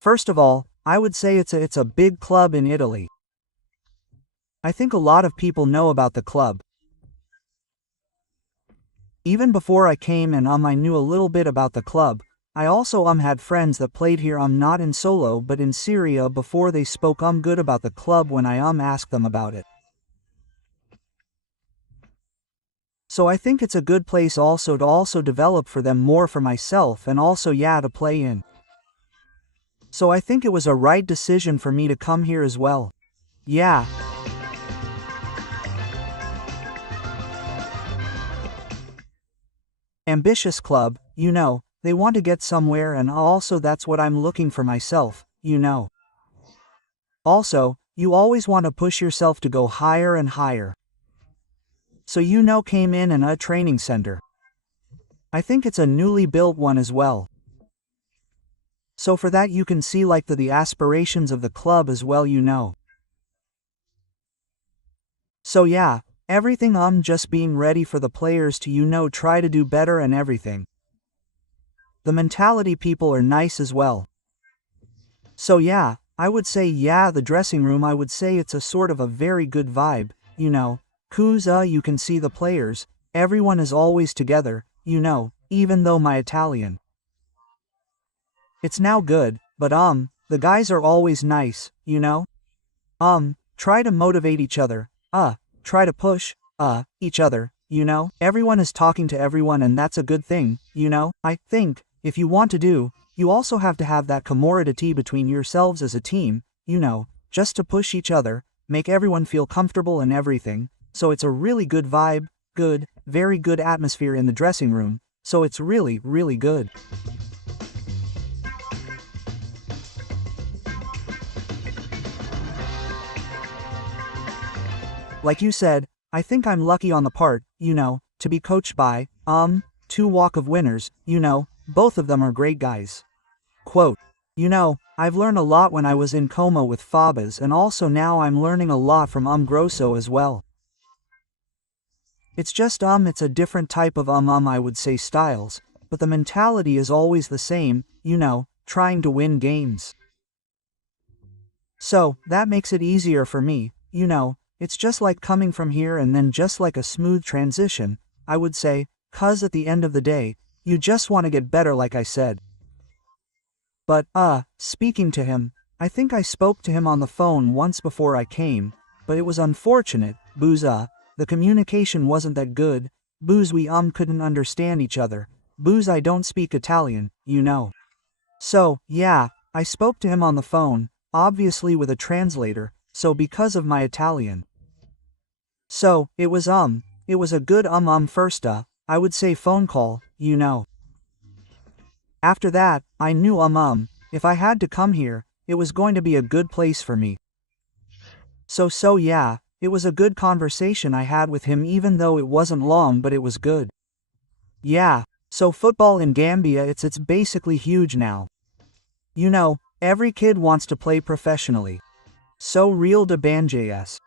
First of all, I would say it's a big club in Italy. I think a lot of people know about the club. Even before I came and I knew a little bit about the club. I also had friends that played here not in Solo but in Syria before they spoke good about the club when I asked them about it. So I think it's a good place also to develop for them more for myself and also to play in. So I think it was a right decision for me to come here as well. Yeah. Ambitious club, they want to get somewhere and also that's what I'm looking for myself, Also, you always want to push yourself to go higher and higher. So came in a training center. I think it's a newly built one as well. So for that you can see like the aspirations of the club as well, So yeah, everything just being ready for the players to try to do better and everything. The mentality people are nice as well. So yeah, I would say the dressing room I would say it's a sort of a very good vibe, Cause you can see the players, everyone is always together, even though my Italian. It's now good, but the guys are always nice, Try to motivate each other, try to push, each other, Everyone is talking to everyone and that's a good thing, I think, if you want to do, you also have to have that camaraderie between yourselves as a team, just to push each other, make everyone feel comfortable and everything, so it's a really good vibe, very good atmosphere in the dressing room, so it's really, really good. Like you said, I think I'm lucky on the part, to be coached by, two walk of winners, both of them are great guys. Quote, I've learned a lot when I was in Como with Fabas and also now I'm learning a lot from Grosso as well. It's just it's a different type of I would say styles, but the mentality is always the same, trying to win games. So, that makes it easier for me, it's just like coming from here and then just like a smooth transition, I would say, cause at the end of the day, you just want to get better like I said. But, speaking to him, I think I spoke to him on the phone once before I came, but it was unfortunate, the communication wasn't that good, we couldn't understand each other, I don't speak Italian, So, yeah, I spoke to him on the phone, obviously with a translator, so because of my Italian. So, it was a good first I would say phone call, After that, I knew if I had to come here, it was going to be a good place for me. So yeah, it was a good conversation I had with him even though it wasn't long but it was good. Yeah, so football in Gambia it's basically huge now. Every kid wants to play professionally. So real de banjas.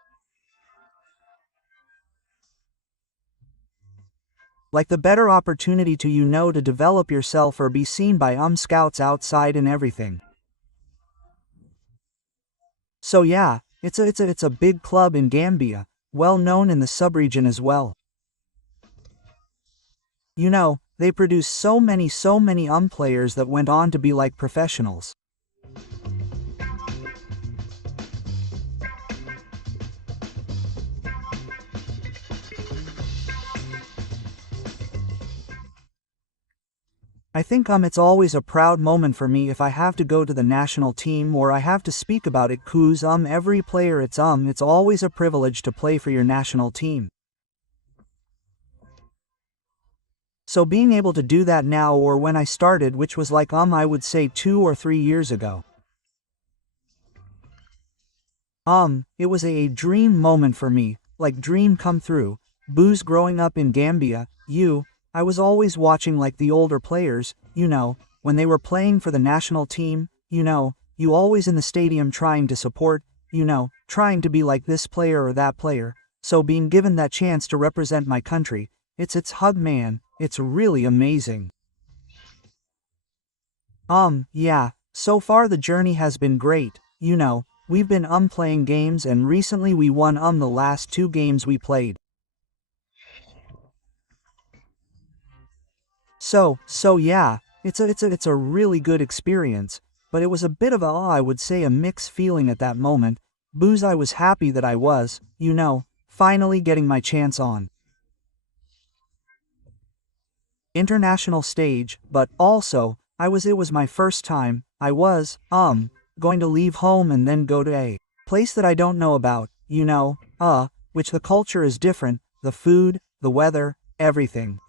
Like the better opportunity to to develop yourself or be seen by scouts outside and everything. So yeah, it's a big club in Gambia, well known in the subregion as well. They produce so many players that went on to be like professionals. I think it's always a proud moment for me if I have to go to the national team or I have to speak about it cause every player it's always a privilege to play for your national team. So being able to do that now or when I started which was like I would say 2 or 3 years ago. It was a dream moment for me, like dream come through, growing up in Gambia, I was always watching like the older players, when they were playing for the national team, you always in the stadium trying to support, trying to be like this player or that player, So being given that chance to represent my country, it's hug man, it's really amazing. Yeah, so far the journey has been great, we've been playing games and recently we won the last 2 games we played. So yeah, it's a really good experience, but it was a bit of I would say a mixed feeling at that moment. Booze, I was happy that I was, finally getting my chance on international stage, but also, it was my first time, I was, going to leave home and then go to a place that I don't know about, which the culture is different, the food, the weather, everything.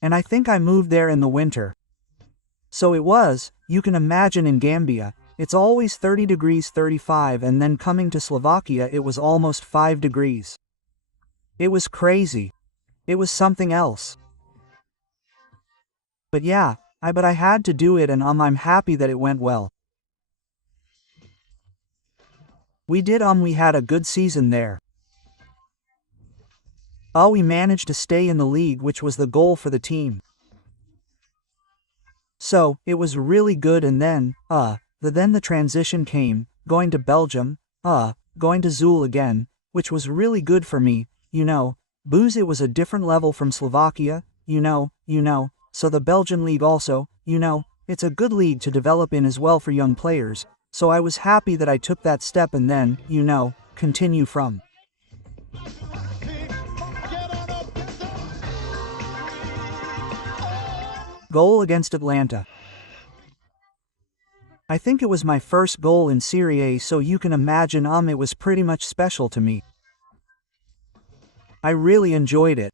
And I think I moved there in the winter. So you can imagine in Gambia, it's always 30 degrees 35 and then coming to Slovakia it was almost 5 degrees. It was crazy. It was something else. But yeah, I had to do it and I'm happy that it went well. We had a good season there. We managed to stay in the league, which was the goal for the team. So, it was really good and then the transition came, going to Belgium, going to Zul again, which was really good for me, booze, it was a different level from Slovakia, so the Belgian league also, it's a good league to develop in as well for young players, so I was happy that I took that step and then, continue from. Goal against Atlanta. I think it was my first goal in Serie A, so you can imagine it was pretty much special to me. I really enjoyed it.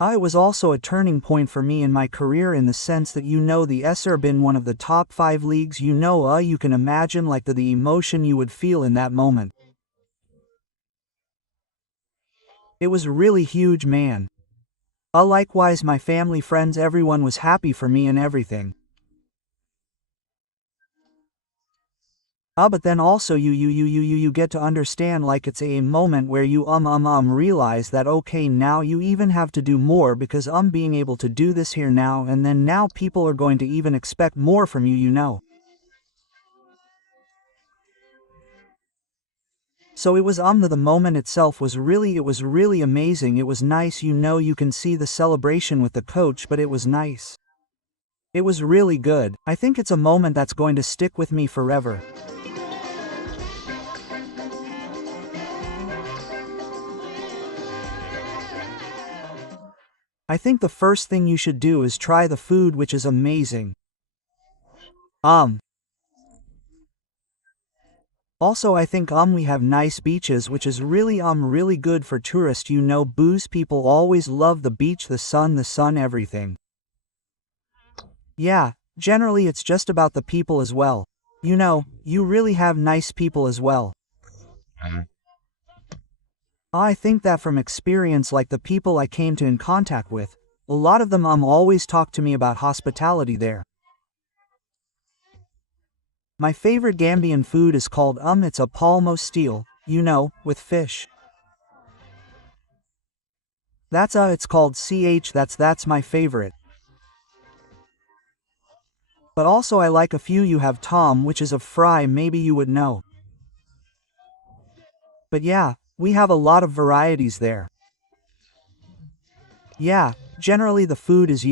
It was also a turning point for me in my career in the sense that the SR been one of the top 5 leagues, you can imagine like the emotion you would feel in that moment. It was really huge, man. Likewise my family, friends, everyone was happy for me and everything. But then also you get to understand like it's a moment where you realize that okay, now you even have to do more because being able to do this here now and then now people are going to even expect more from you. So it was the moment itself was really amazing. It was nice, you can see the celebration with the coach, but it was nice. It was really good. I think it's a moment that's going to stick with me forever. I think the first thing you should do is try the food, which is amazing. Also I think we have nice beaches, which is really good for tourists. Booze, people always love the beach, the sun, everything. Yeah, generally it's just about the people as well. You really have nice people as well. I think that from experience, like the people I came to in contact with, a lot of them always talk to me about hospitality there. My favorite Gambian food is called it's a palmo steel, with fish. It's called that's my favorite. But also I like a few. You have tom, which is a fry, maybe you would know. But yeah, we have a lot of varieties there. Yeah, generally the food is